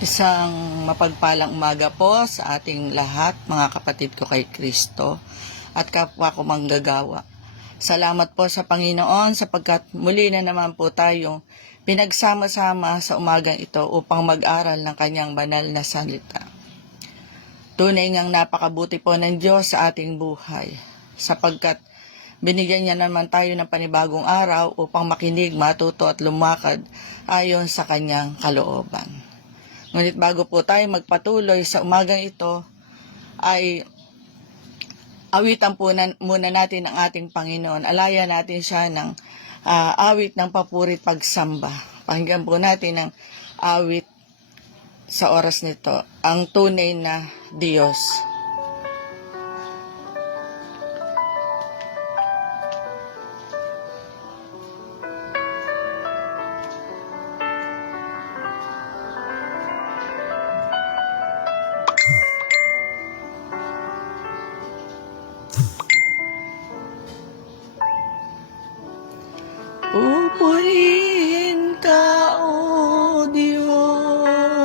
Isang mapagpalang umaga po sa ating lahat, mga kapatid ko kay Kristo at kapwa ko manggagawa. Salamat po sa Panginoon sapagkat muli na naman po tayong pinagsama-sama sa umagang ito upang mag-aral ng kanyang banal na salita. Tunay ngang napakabuti po ng Diyos sa ating buhay sapagkat binigyan niya naman tayo ng panibagong araw upang makinig, matuto at lumakad ayon sa kanyang kalooban. Ngunit bago po tayo magpatuloy sa umagang ito, ay awitan po muna natin ang ating Panginoon. Alayan natin siya ng awit ng papurit pagsamba. Pakinggan po natin ang awit sa oras nito, ang tunay na Diyos. Pupurihin ka, O Diyos,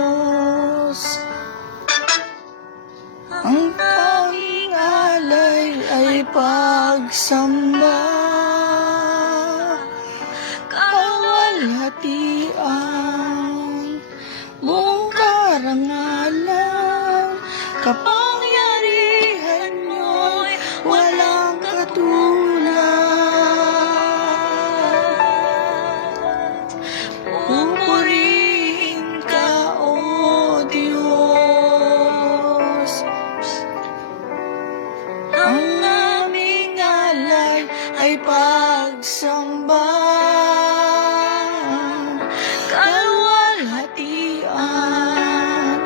ang tanging alay ay pagsamba, kawalhatian, buong karangalan, kapangyarihan nyo'y walang katulad. Pupurihin ka, O Diyos, ang aming alay ay pagsamba, kalwalhatian,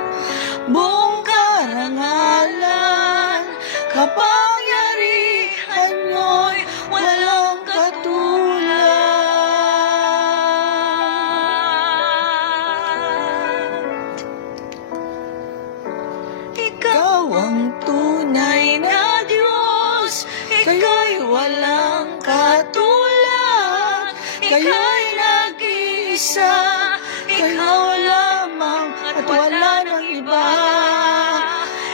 buong karangalan, kapangyarihan mo'y walang katulad. Ikaw ang tunay na Diyos, ika'y walang katulad, ika'y nag-iisa, ikaw lamang at wala nang iba.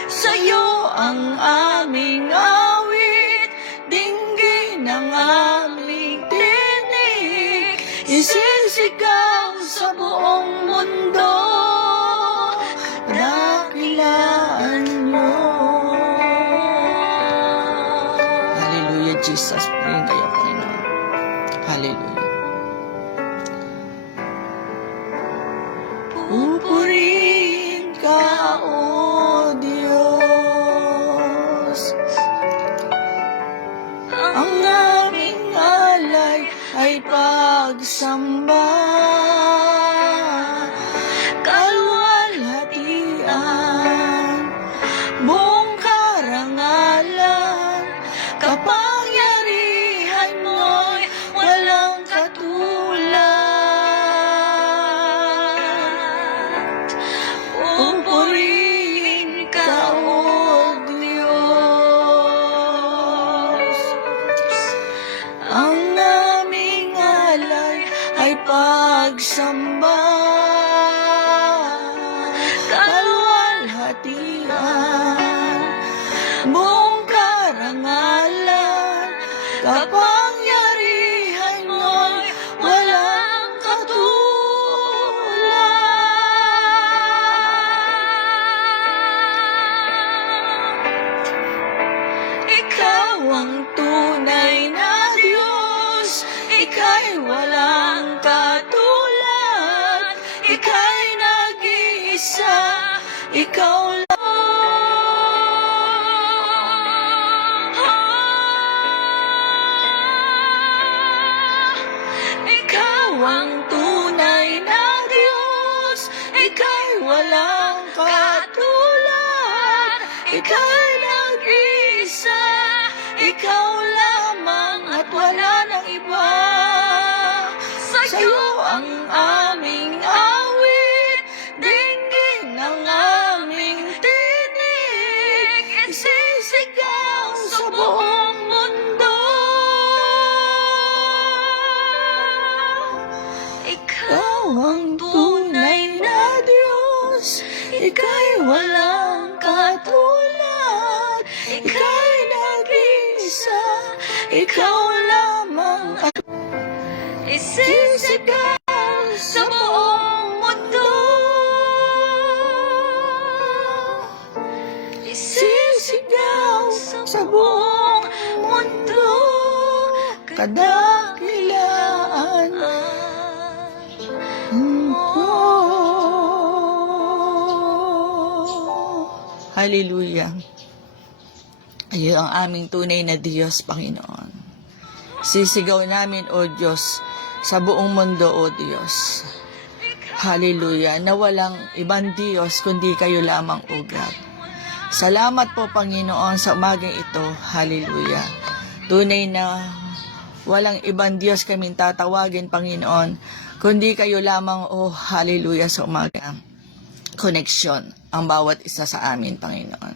Sa'yo ang aming awit, dinggin ang aming tinig, isisigaw sa buong mundo, dakilaan mo. Hallelujah, Jesus. Purihin kayo, Panginoon. Hallelujah. Pupurihin ka, O Diyos, ang aming alay ay pagsamba, kalwalhatian, buong karangalan, kapangyarihan mo'y walang katulad. Pupurihin ka, O Diyos, ang aming alay ay pagsamba, kalwalhatian, buong karangalan, kapangyarihan mo'y walang katulad. Ikaw ang tunay na Diyos, ika'y walang katulad, ika'y nag-iisa, ikaw lang. Ikaw ang tunay na Diyos, ika'y walang katulad, ika'y nag-iisa, ikaw lamang at wala nang iba. Sa'yo ang aming awit, dinggin ang aming tinig, isisigaw sa buong mundo. Ikaw ang tunay na Diyos, walang katulad. Ika'y nag-iisa, ikaw lamang at isisigaw sa buong mundo. Isisigaw sa buong mundo, kadakilaan mo. Hallelujah. Iyo ang aming tunay na Diyos, Panginoon. Sisigaw namin, O Diyos, sa buong mundo, O Diyos. Hallelujah, na walang ibang Diyos kundi kayo lamang, O God. Salamat po, Panginoon, sa umagang ito. Hallelujah. Tunay na walang ibang Diyos kaming tatawagin, Panginoon, kundi kayo lamang, O hallelujah, sa umagang koneksyon ang bawat isa sa amin, Panginoon.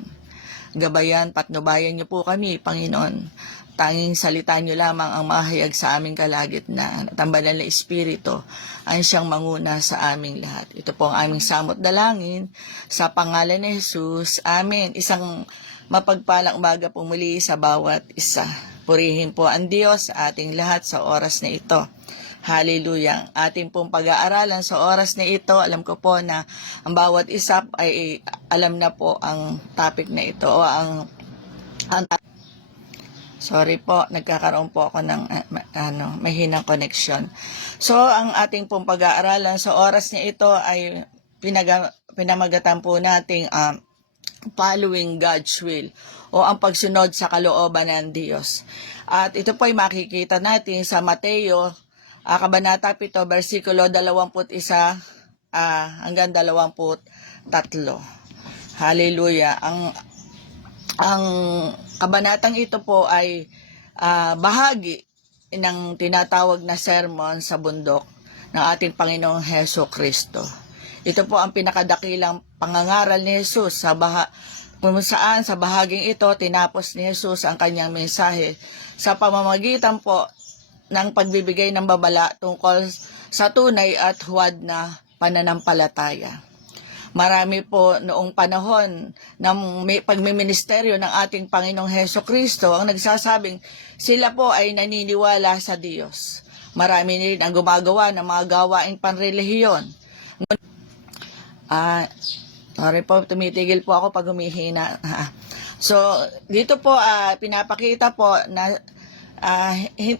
Gabayan, patnubayan niyo po kami, Panginoon. Tanging salita niyo lamang ang mahayag sa aming kalagitnaan at ang banal na Espiritu ang siyang manguna sa aming lahat. Ito po ang aming samot dalangin sa pangalan ni Jesus. Amen. Isang mapagpalang umaga po muli sa bawat isa. Purihin po ang Diyos sa ating lahat sa oras na ito. Hallelujah. Ating pong pag-aaralan sa oras na ito, alam ko po na ang bawat isa ay alam na po ang topic na ito o ang sorry po, nagkakaroon po ako ng mahinang connection. So, ang ating pong pag-aaralan sa oras na ito ay pinamagatan po nating following God's will o ang pagsunod sa kalooban ng Diyos. At ito po ay makikita natin sa Mateo, Kabanata 7, versikulo 21 hanggang 23. Hallelujah. Ang kabanatang ito po ay bahagi ng tinatawag na sermon sa bundok ng ating Panginoong Hesus Kristo. Ito po ang pinakadakilang pangangaral ni Jesus kung saan sa bahaging ito tinapos ni Jesus ang kanyang mensahe sa pamamagitan po ng pagbibigay ng babala tungkol sa tunay at huwad na pananampalataya. Marami po noong panahon ng pagmiministeryo ng ating Panginoong Hesus Kristo ang nagsasabing sila po ay naniniwala sa Diyos. Marami rin ang gumagawa ng mga gawaing panrelihiyon. Sorry po, tumitigil po ako pag humihina. So, dito po pinapakita po na ni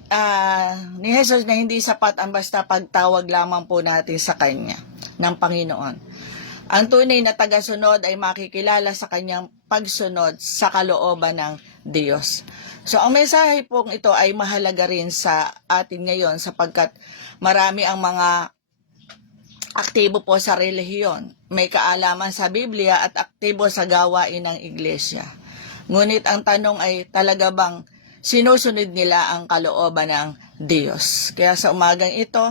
Jesus na hindi sapat ang basta pagtawag lamang po natin sa Kanya ng Panginoon. Ang tunay na tagasunod ay makikilala sa kanyang pagsunod sa kalooban ng Diyos. So, ang mensahe pong ito ay mahalaga rin sa atin ngayon sapagkat marami ang mga aktibo po sa relihiyon. May kaalaman sa Biblia at aktibo sa gawain ng iglesia. Ngunit ang tanong ay talaga bang sinusunod nila ang kalooban ng Diyos? Kaya sa umagang ito,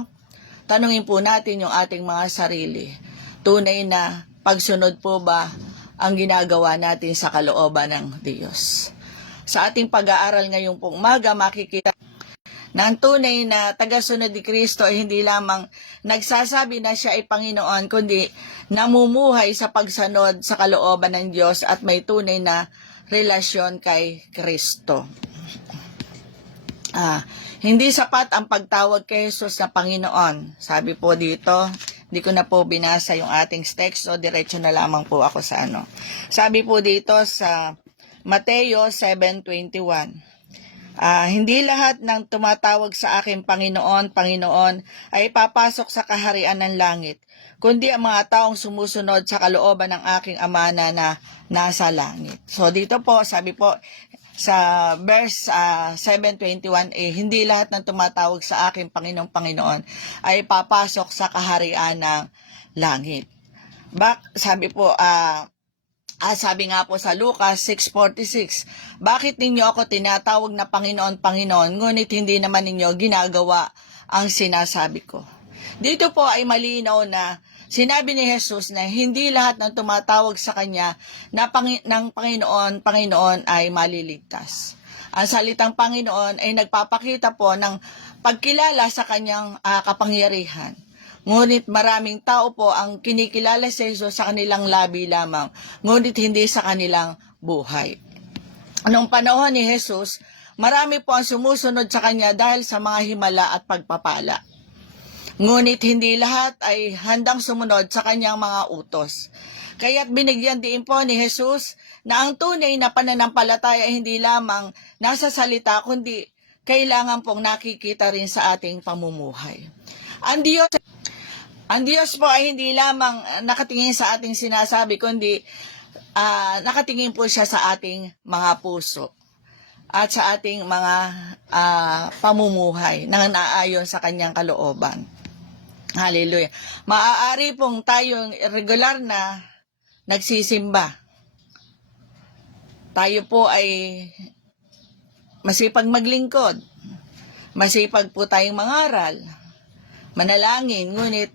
tanungin po natin yung ating mga sarili. Tunay na pagsunod po ba ang ginagawa natin sa kalooban ng Diyos? Sa ating pag-aaral ngayong pong umaga, makikita na ang tunay na tagasunod ni Kristo ay hindi lamang nagsasabi na siya ay Panginoon, kundi namumuhay sa pagsunod sa kalooban ng Diyos at may tunay na relasyon kay Kristo. Hindi sapat ang pagtawag kay Jesus na Panginoon. Sabi po dito, hindi ko na po binasa yung ating text, so diretso na lamang po ako sa Sabi po dito sa Mateo 7:21, hindi lahat ng tumatawag sa akin Panginoon, Panginoon ay papasok sa kaharian ng langit, kundi ang mga taong sumusunod sa kalooban ng aking Ama na nasa langit. So dito po, sabi po, sa verse 7:21, hindi lahat ng tumatawag sa akin Panginoon, Panginoon ay papasok sa kaharian ng langit. Sabi po, sabi nga po sa Lucas 6:46, bakit ninyo ako tinatawag na Panginoon, Panginoon, ngunit hindi naman ninyo ginagawa ang sinasabi ko? Dito po ay malinaw na sinabi ni Jesus na hindi lahat ng tumatawag sa Kanya ng Panginoon, Panginoon ay maliligtas. Ang salitang Panginoon ay nagpapakita po ng pagkilala sa Kanyang kapangyarihan. Ngunit maraming tao po ang kinikilala si Jesus sa kanilang labi lamang, ngunit hindi sa kanilang buhay. Noong panahon ni Jesus, marami po ang sumusunod sa kanya dahil sa mga himala at pagpapala. Ngunit hindi lahat ay handang sumunod sa kanyang mga utos. Kaya't binigyan din po ni Jesus na ang tunay na pananampalataya ay hindi lamang nasa salita, kundi kailangan pong nakikita rin sa ating pamumuhay. Ang Diyos po ay hindi lamang nakatingin sa ating sinasabi, kundi nakatingin po siya sa ating mga puso at sa ating mga pamumuhay na naayon sa kanyang kalooban. Hallelujah. Maaari pong tayong regular na nagsisimba. Tayo po ay masipag maglingkod. Masipag po tayong mangaral, manalangin, ngunit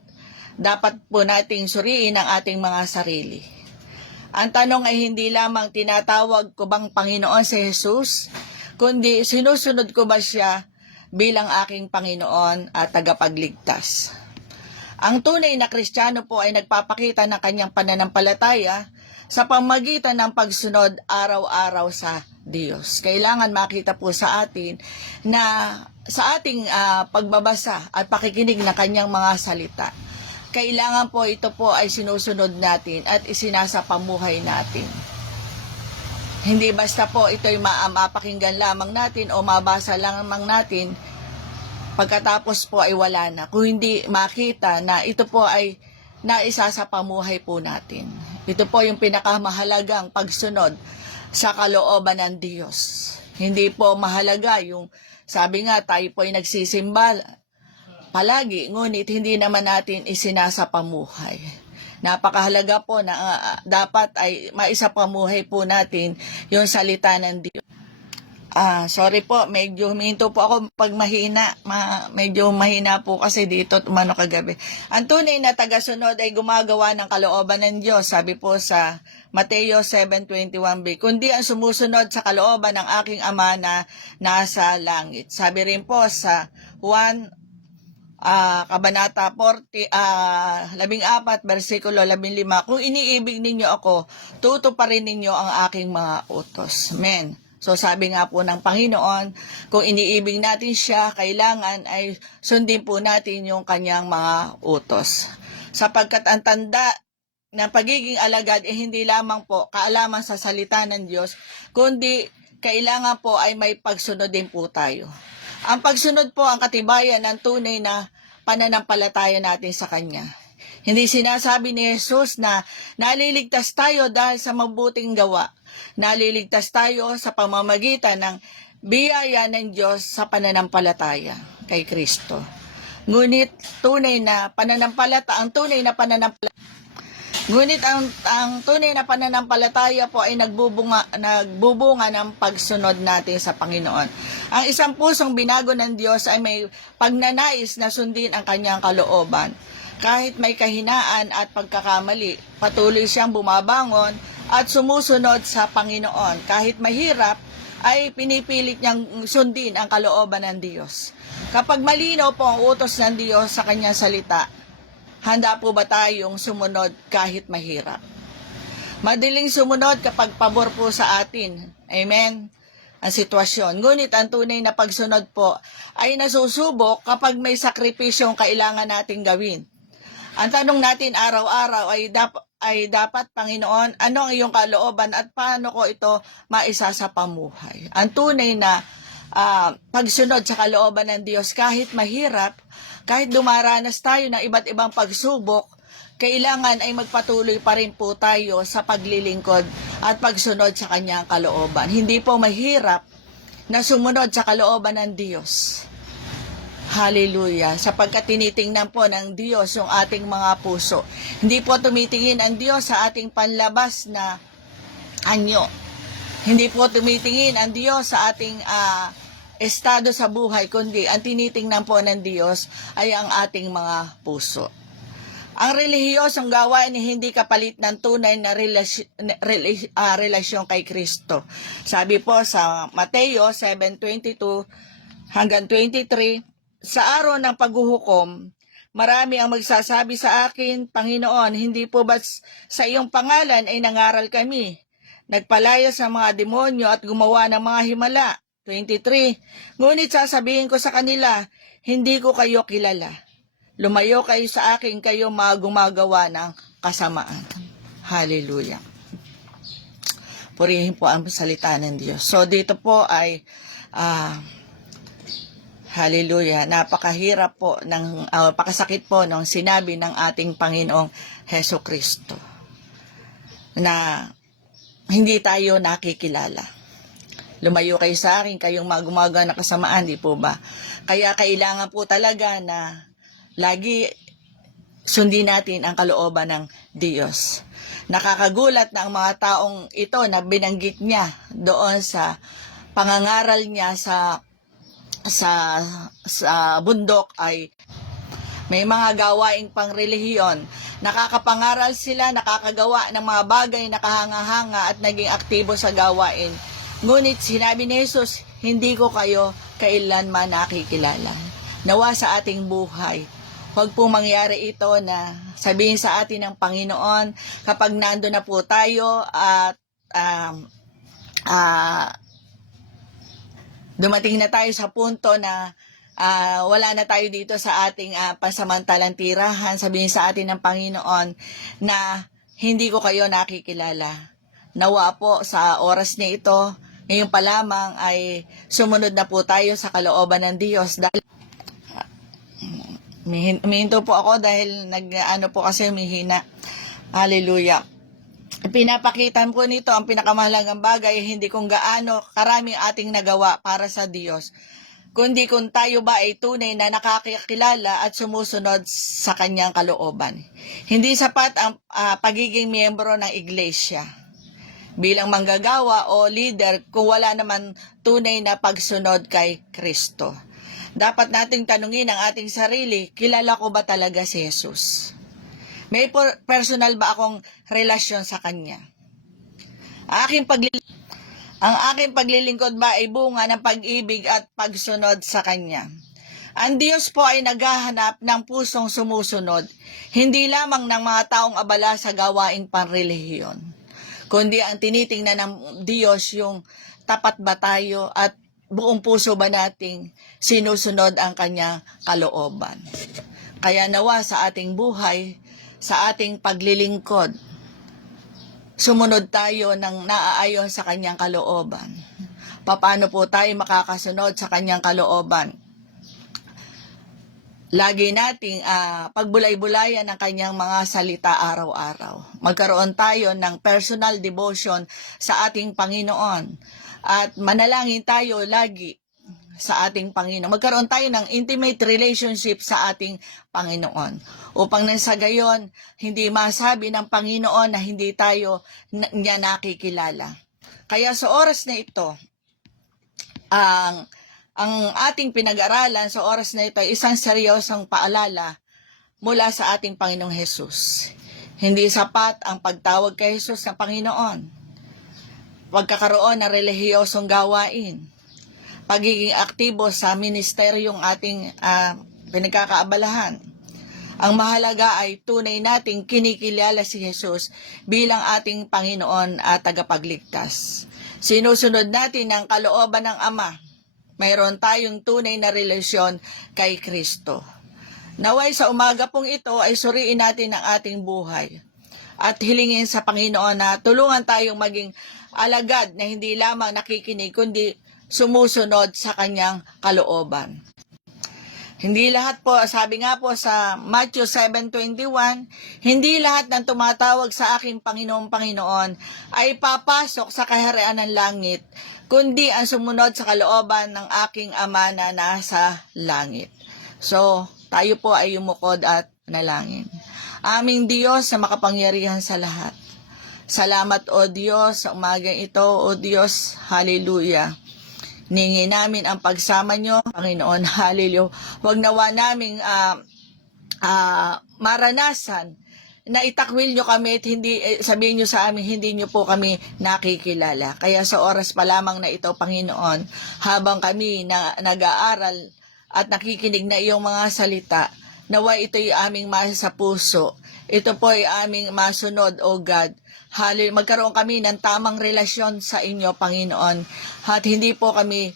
dapat po nating suriin ang ating mga sarili. Ang tanong ay hindi lamang tinatawag ko bang Panginoon si Jesus, kundi sinusunod ko ba siya bilang aking Panginoon at tagapagligtas. Ang tunay na Kristiyano po ay nagpapakita ng kanyang pananampalataya sa pamamagitan ng pagsunod araw-araw sa Diyos. Kailangan makita po sa atin na sa ating pagbabasa at pakikinig ng kanyang mga salita, kailangan po ito po ay sinusunod natin at isinasapamuhay natin. Hindi basta po ito'y mapakinggan lamang natin o mabasa lamang natin, pagkatapos po ay wala na. Kung hindi makita na ito po ay naisasapamuhay po natin. Ito po yung pinakamahalagang pagsunod sa kalooban ng Diyos. Hindi po mahalaga yung, sabi nga, tayo po ay nagsisimba palagi, ngunit hindi naman natin isinasapamuhay. Napakahalaga po na dapat ay maisapamuhay po natin yung salita ng Diyos. Sorry po, medyo huminto po ako pag mahina. Medyo mahina po kasi dito umano kagabi. Ang tunay na tagasunod ay gumagawa ng kalooban ng Diyos. Sabi po sa Mateo 7:21b, kundi ang sumusunod sa kalooban ng aking Ama na nasa langit. Sabi rin po sa 1 Kabanata 14, 14, versikulo 15, kung iniibig ninyo ako, tutuparin ninyo ang aking mga utos. Amen. So sabi nga po ng Panginoon, kung iniibig natin siya, kailangan ay sundin po natin yung kanyang mga utos. Sapagkat ang tanda ng pagiging alagad ay hindi lamang po kaalaman sa salita ng Diyos, kundi kailangan po ay may pagsunod din po tayo. Ang pagsunod po ang katibayan ng tunay na pananampalataya natin sa Kanya. Hindi sinasabi ni Jesus na naliligtas tayo dahil sa mabuting gawa. Naliligtas tayo sa pamamagitan ng biyaya ng Diyos sa pananampalataya kay Kristo. Ngunit ang tunay na pananampalataya po ay nagbubunga ng pagsunod natin sa Panginoon. Ang isang pusong binago ng Diyos ay may pagnanais na sundin ang kanyang kalooban. Kahit may kahinaan at pagkakamali, patuloy siyang bumabangon at sumusunod sa Panginoon. Kahit mahirap, ay pinipilit niyang sundin ang kalooban ng Diyos. Kapag malinaw po ang utos ng Diyos sa kanyang salita, handa po ba tayong sumunod kahit mahirap? Madaling sumunod kapag pabor po sa atin. Amen? Ang sitwasyon. Ngunit ang tunay na pagsunod po ay nasusubok kapag may sakripisyong kailangan nating gawin. Ang tanong natin araw-araw ay dapat, Panginoon, ano ang iyong kalooban at paano ko ito maisasapamuhay? Ang tunay na pagsunod sa kalooban ng Diyos kahit mahirap, kahit dumaranas tayo ng iba't ibang pagsubok, kailangan ay magpatuloy pa rin po tayo sa paglilingkod at pagsunod sa kanyang kalooban. Hindi po mahirap na sumunod sa kalooban ng Diyos. Hallelujah. Sapagkat tinitingnan po ng Diyos yung ating mga puso. Hindi po tumitingin ang Diyos sa ating panlabas na anyo. Hindi po tumitingin ang Diyos sa ating estado sa buhay, kundi ang tinitingnan po ng Diyos ay ang ating mga puso. Ang relihiyosong gawain ay hindi kapalit ng tunay na relasyon kay Kristo. Sabi po sa Mateo 7:22 hanggang 23, sa araw ng paghuhukom, Marami ang magsasabi sa akin, Panginoon, hindi po ba sa iyong pangalan ay nangaral kami? Nagpalaya sa mga demonyo at gumawa ng mga himala. 23. Ngunit sasabihin ko sa kanila, hindi ko kayo kilala. Lumayo kayo sa akin, kayo mga gumagawa ng kasamaan. Hallelujah. Purihin po ang salita ng Diyos. So dito po ay hallelujah, napakahirap po napakasakit po ng sinabi ng ating Panginoong Heso Kristo na hindi tayo nakikilala. Lumayo kayo sa akin, kayong mga gumagawa ng kasamaan, di po ba? Kaya kailangan po talaga na lagi sundin natin ang kalooban ng Diyos. Nakakagulat na ang mga taong ito na binanggit niya doon sa pangangaral niya sa bundok ay may mga gawaing pangrelihiyon. Nakakapangaral sila, nakakagawa ng mga bagay, nakahanga-hanga at naging aktibo sa gawain. Ngunit sinabi ni Jesus, hindi ko kayo kailanman nakikilala. Nawa sa ating buhay, huwag po mangyari ito na sabihin sa atin ng Panginoon kapag nando na po tayo at dumating na tayo sa punto na wala na tayo dito sa ating pansamantalang tirahan, sabihin sa atin ng Panginoon na hindi ko kayo nakikilala. Nawa po sa oras na ito, ngayon pa lamang ay sumunod na po tayo sa kalooban ng Diyos. Dahil Mihinto po ako dahil po kasi humihina. Hallelujah. Pinapakita po nito ang pinakamahalagang bagay, hindi kung gaano karaming ating nagawa para sa Diyos, kundi kung tayo ba ay tunay na nakakilala at sumusunod sa kanyang kalooban. Hindi sapat ang pagiging miyembro ng iglesia bilang manggagawa o leader kung wala naman tunay na pagsunod kay Kristo. Dapat nating tanungin ang ating sarili, kilala ko ba talaga si Jesus? May personal ba akong relasyon sa Kanya? Ang aking paglilingkod ba ay bunga ng pag-ibig at pagsunod sa Kanya? Ang Diyos po ay naghahanap ng pusong sumusunod, hindi lamang ng mga taong abala sa gawaing panrelihiyon, kundi ang tinitingnan ng Diyos yung tapat ba tayo at buong puso ba nating sinusunod ang Kanyang kalooban. Kaya nawa sa ating buhay, sa ating paglilingkod, sumunod tayo ng naaayon sa Kanyang kalooban. Paano po tayo makakasunod sa Kanyang kalooban? Lagi nating pagbulay-bulayan ng Kanyang mga salita araw-araw. Magkaroon tayo ng personal devotion sa ating Panginoon. At manalangin tayo lagi sa ating Panginoon. Magkaroon tayo ng intimate relationship sa ating Panginoon. Upang nang sa gayon, hindi masabi ng Panginoon na hindi tayo niya nakikilala. Kaya sa oras na ito, ang ating pinag-aralan sa oras na ito ay isang seryosong paalala mula sa ating Panginoong Hesus. Hindi sapat ang pagtawag kay Hesus na Panginoon. Pagkakaroon ng relihiyosong gawain, pagiging aktibo sa ministeryong ating pinagkakaabalahan. Ang mahalaga ay tunay nating kinikilala si Jesus bilang ating Panginoon at tagapagligtas. Sinusunod natin ang kalooban ng Ama. Mayroon tayong tunay na relasyon kay Kristo. Naway sa umaga pong ito ay suriin natin ang ating buhay at hilingin sa Panginoon na tulungan tayong maging alagad na hindi lamang nakikinig kundi sumusunod sa Kanyang kalooban. Hindi lahat po, sabi nga po sa Matthew 7:21, hindi lahat ng tumatawag sa aking Panginoon, Panginoon ay papasok sa kaharian ng langit, kundi ang sumunod sa kalooban ng aking Ama na nasa langit. So, tayo po ay yumukod at nalangin. Aming Diyos na makapangyarihan sa lahat. Salamat o Diyos sa umagang ito, o Diyos, hallelujah. Ningi namin ang pagsama nyo, Panginoon, hallelujah. Huwag nawa naming maranasan na itakwil nyo kami at hindi, sabihin nyo sa amin, hindi nyo po kami nakikilala. Kaya sa oras pa lamang na ito, Panginoon, habang kami nag-aaral at nakikinig na iyong mga salita, Naway ito'y aming masa sa puso. Ito po ay aming masunod, O God. Hallelujah. Magkaroon kami ng tamang relasyon sa inyo, Panginoon. At hindi po kami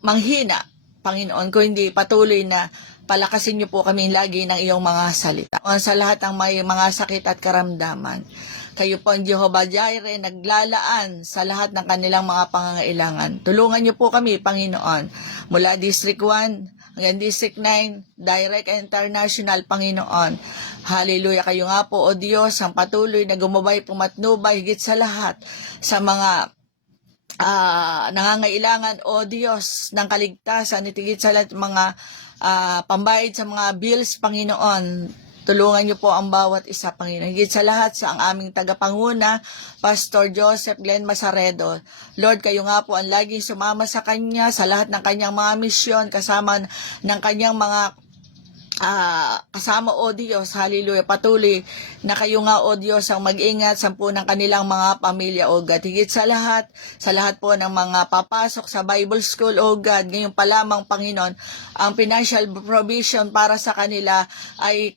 manghina, Panginoon, kung hindi patuloy na palakasin niyo po kami lagi ng iyong mga salita. Sa lahat ng may mga sakit at karamdaman, kayo po ang Jehovah Jireh, naglalaan sa lahat ng kanilang mga pangangailangan. Tulungan niyo po kami, Panginoon, mula District 1 hanggang District 9, Direct and International, Panginoon. Hallelujah. Kayo nga po, O Diyos, ang patuloy na gumabay, pumatnubay, higit sa lahat, sa mga nangangailangan, O Diyos, ng kaligtasan, itigit sa lahat mga pambayad sa mga bills, Panginoon. Tulungan niyo po ang bawat isa, Panginoon. Higit sa lahat sa ang aming tagapanguna, Pastor Joseph Glenn Masaredo. Lord, kayo nga po ang laging sumama sa kanya, sa lahat ng kanyang mga misyon, kasama ng kanyang mga kasama, O Diyos, hallelujah, patuloy na kayo nga, O Diyos, ang mag-ingat sa po ng kanilang mga pamilya, O God. Higit sa lahat po ng mga papasok sa Bible School, O God, ngayon pa lamang, Panginoon, ang financial provision para sa kanila ay